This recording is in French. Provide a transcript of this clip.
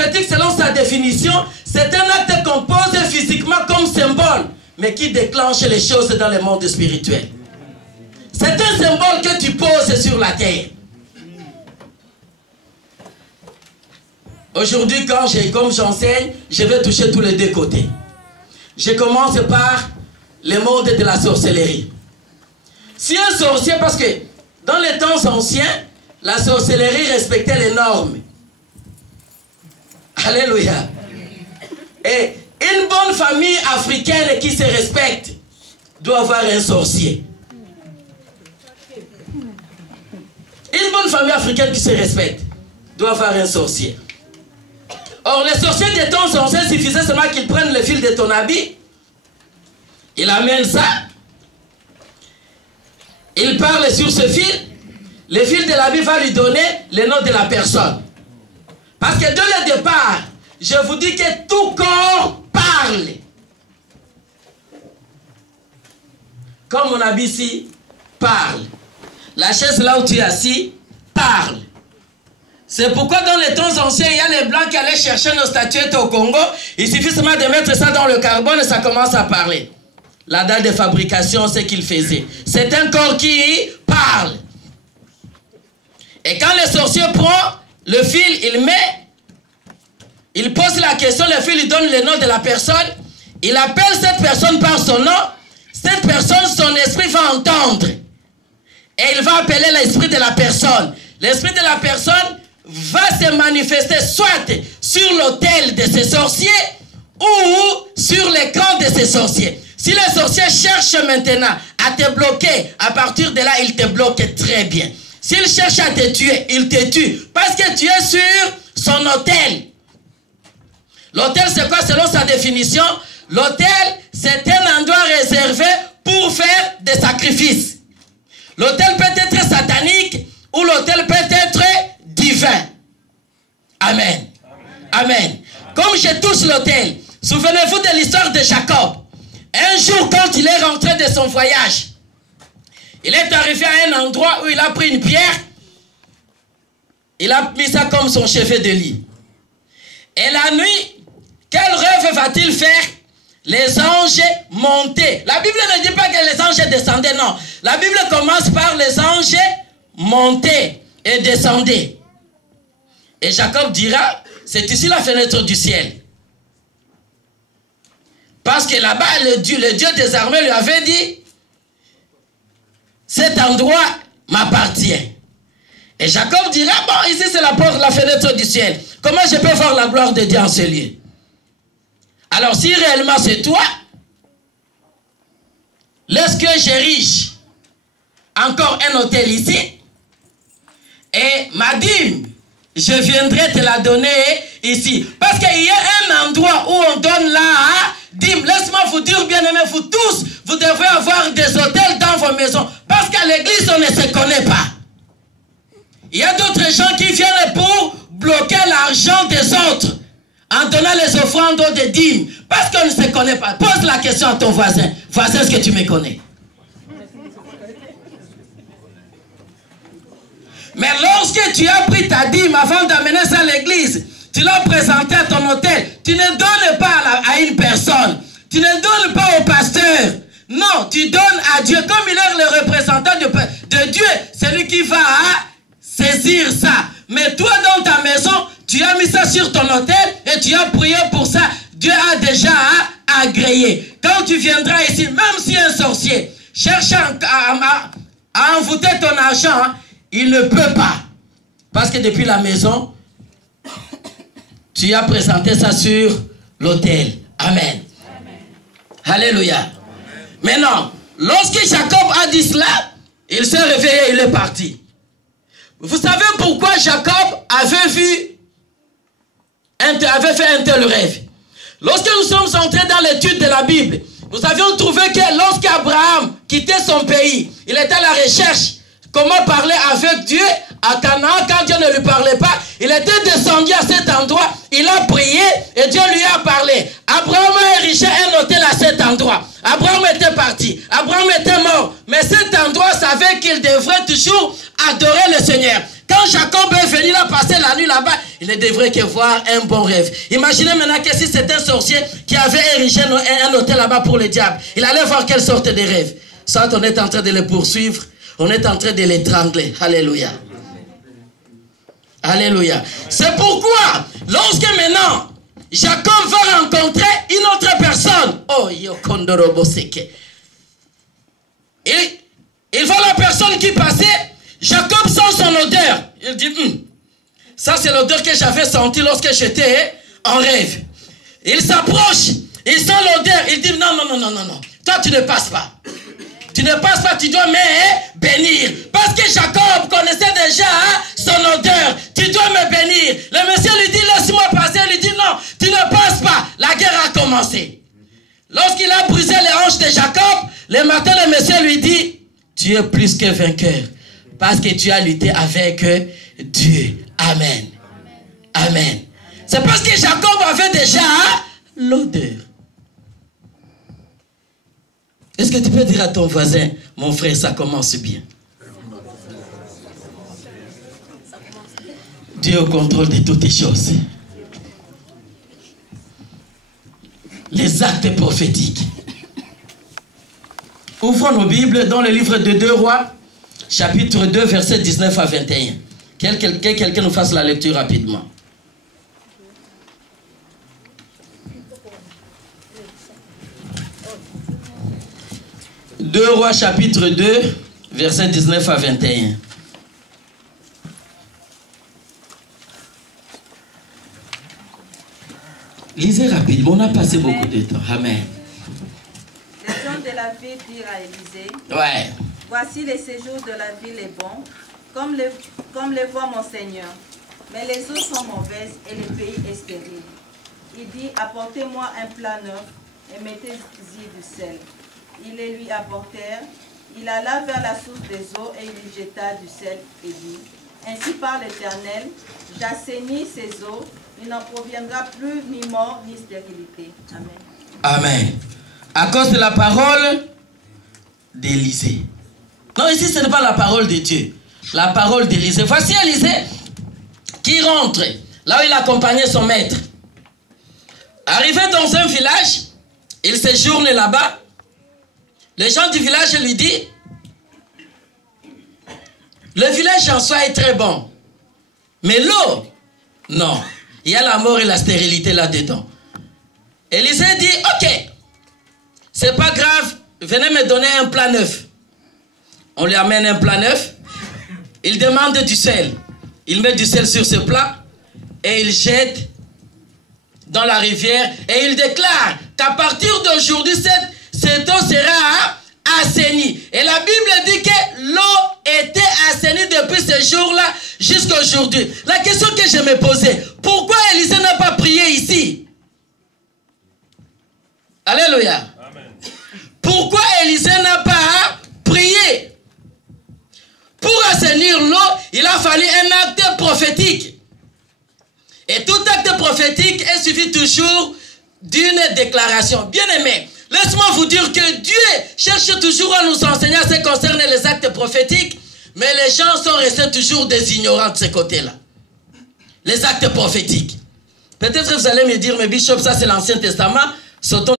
prophétique, selon sa définition, c'est un acte qu'on pose physiquement comme symbole, mais qui déclenche les choses dans le monde spirituel. C'est un symbole que tu poses sur la terre. Aujourd'hui, comme j'enseigne, je vais toucher tous les deux côtés. Je commence par le monde de la sorcellerie. Si un sorcier, parce que dans les temps anciens, la sorcellerie respectait les normes. Alléluia. Et une bonne famille africaine qui se respecte doit avoir un sorcier. Une bonne famille africaine qui se respecte doit avoir un sorcier. Or, les sorciers des temps anciens, suffisait seulement qu'ils prennent le fil de ton habit, ils amènent ça, ils parlent sur ce fil, le fil de l'habit va lui donner le nom de la personne. Parce que dès le départ, je vous dis que tout corps parle. Comme mon habit ici, parle. La chaise là où tu es assis, parle. C'est pourquoi dans les temps anciens, il y a les blancs qui allaient chercher nos statuettes au Congo. Il suffit seulement de mettre ça dans le carbone et ça commence à parler. La date de fabrication, c'est qu'il faisait. C'est un corps qui parle. Et quand le sorcier prend le fil, il pose la question, le fil lui donne le nom de la personne. Il appelle cette personne par son nom. Cette personne, son esprit va entendre. Et il va appeler l'esprit de la personne. L'esprit de la personne va se manifester soit sur l'autel de ces sorciers ou sur l'écran de ces sorciers. Si le sorcier cherche maintenant à te bloquer, à partir de là, il te bloque très bien. S'il cherche à te tuer, il te tue. Parce que tu es sur son autel. L'autel, c'est quoi selon sa définition? L'autel, c'est un endroit réservé pour faire des sacrifices. L'autel peut être satanique ou l'autel peut être divin. Amen. Amen. Comme je touche l'autel, souvenez-vous de l'histoire de Jacob. Un jour, quand il est rentré de son voyage, il est arrivé à un endroit où il a pris une pierre, il a mis ça comme son chevet de lit. Et la nuit, quel rêve va-t-il faire? Les anges montaient. La Bible ne dit pas que les anges descendaient, non. La Bible commence par les anges montaient et descendaient. Et Jacob dira, c'est ici la fenêtre du ciel. Parce que là-bas, le Dieu des armées lui avait dit, cet endroit m'appartient. Et Jacob dira, bon, ici c'est la porte, la fenêtre du ciel. Comment je peux voir la gloire de Dieu en ce lieu? Alors si réellement c'est toi, laisse que j'érige encore un hôtel ici, et ma dîme, je viendrai te la donner ici. Parce qu'il y a un endroit où on donne la dîme. Laisse-moi vous dire, bien-aimés, vous tous, vous devez avoir des hôtels dans vos maisons. Parce qu'à l'église, on ne se connaît pas. Il y a d'autres gens qui viennent pour bloquer l'argent des autres en donnant les offrandes de dîmes. Parce qu'on ne se connaît pas. Pose la question à ton voisin. Voisin, est-ce que tu me connais? Mais lorsque tu as pris ta dîme avant d'amener ça à l'église, tu l'as présenté à ton hôtel, tu ne donnes pas à une personne, tu ne donnes pas au pasteur. Non, tu donnes à Dieu. Comme il est le représentant de Dieu, c'est lui qui va saisir ça. Mais toi, dans ta maison, tu as mis ça sur ton hôtel et tu as prié pour ça. Dieu a déjà agréé. Quand tu viendras ici, même si un sorcier cherche à envoûter ton argent, il ne peut pas. Parce que depuis la maison, tu as présenté ça sur l'autel. Amen. Amen. Alléluia. Amen. Maintenant, lorsque Jacob a dit cela, il s'est réveillé et il est parti. Vous savez pourquoi Jacob avait fait un tel rêve? Lorsque nous sommes entrés dans l'étude de la Bible, nous avions trouvé que lorsqu'Abraham quittait son pays, il était à la recherche comment parler avec Dieu à Canaan. Quand Dieu ne lui parlait pas, il était descendu à cet endroit, il a prié et Dieu lui a parlé. Abraham a érigé un hôtel à cet endroit. Abraham était parti, Abraham était mort, mais cet endroit savait qu'il devrait toujours adorer le Seigneur. Quand Jacob est venu là passer la nuit là-bas, il ne devrait que voir un bon rêve. Imaginez maintenant que si c'était un sorcier qui avait érigé un hôtel là-bas pour le diable, il allait voir quelle sorte de rêve. Soit on est en train de le poursuivre, on est en train de l'étrangler. Alléluia. Alléluia. C'est pourquoi, lorsque maintenant, Jacob va rencontrer une autre personne. Oh, Yokondoroboseke. Il voit la personne qui passait. Jacob sent son odeur. Il dit, ça c'est l'odeur que j'avais sentie lorsque j'étais en rêve. Il s'approche. Il sent l'odeur. Il dit, non. Toi, tu ne passes pas. Tu ne passes pas, tu dois me bénir. Parce que Jacob connaissait déjà son odeur. Tu dois me bénir. Le monsieur lui dit, laisse-moi passer. Il lui dit, non, tu ne passes pas. La guerre a commencé. Lorsqu'il a brisé les hanches de Jacob, le matin, le monsieur lui dit, tu es plus que vainqueur. Parce que tu as lutté avec Dieu. Amen. Amen. C'est parce que Jacob avait déjà l'odeur. Est-ce que tu peux dire à ton voisin, mon frère, ça commence bien. Dieu est au contrôle de toutes les choses. Les actes prophétiques. Ouvrons nos Bibles dans le livre de 2 Rois, chapitre 2, versets 19 à 21. Quelqu'un nous fasse la lecture rapidement. 2 Rois chapitre 2, versets 19 à 21. Lisez rapidement, on a passé beaucoup de temps. Amen. Les gens de la ville dirent à Élisée, Ouais. voici les séjours de la ville est bon, comme le voit mon Seigneur. Mais les eaux sont mauvaises et le pays est stérile. Il dit, apportez-moi un plat neuf et mettez-y du sel. Ils les lui apportèrent. Il alla vers la source des eaux et il y jeta du sel et dit, ainsi parle l'Éternel, j'assainis ces eaux, il n'en proviendra plus ni mort ni stérilité. Amen. Amen. À cause de la parole d'Élisée. Non, ici ce n'est pas la parole de Dieu. La parole d'Élisée. Voici Élisée qui rentre là où il accompagnait son maître. Arrivé dans un village, il séjourne là-bas. Les gens du village lui disent, le village en soi est très bon. Mais l'eau, non. Il y a la mort et la stérilité là-dedans. Élisée dit, ok, c'est pas grave, venez me donner un plat neuf. On lui amène un plat neuf. Il demande du sel. Il met du sel sur ce plat et il jette dans la rivière et il déclare qu'à partir d'aujourd'hui, cette eau sera assainie. Et la Bible dit que l'eau était assainie depuis ce jour-là jusqu'à aujourd'hui. La question que je me posais, pourquoi Élisée n'a pas prié ici? Alléluia. Amen. Pourquoi Élisée n'a pas prié? Pour assainir l'eau, il a fallu un acte prophétique. Et tout acte prophétique est suivi toujours d'une déclaration. Bien aimé, laisse-moi vous dire que Dieu cherche toujours à nous enseigner à ce qui concerne les actes prophétiques, mais les gens sont restés toujours des ignorants de ce côté-là. Les actes prophétiques. Peut-être que vous allez me dire, mais Bishop, ça c'est l'Ancien Testament.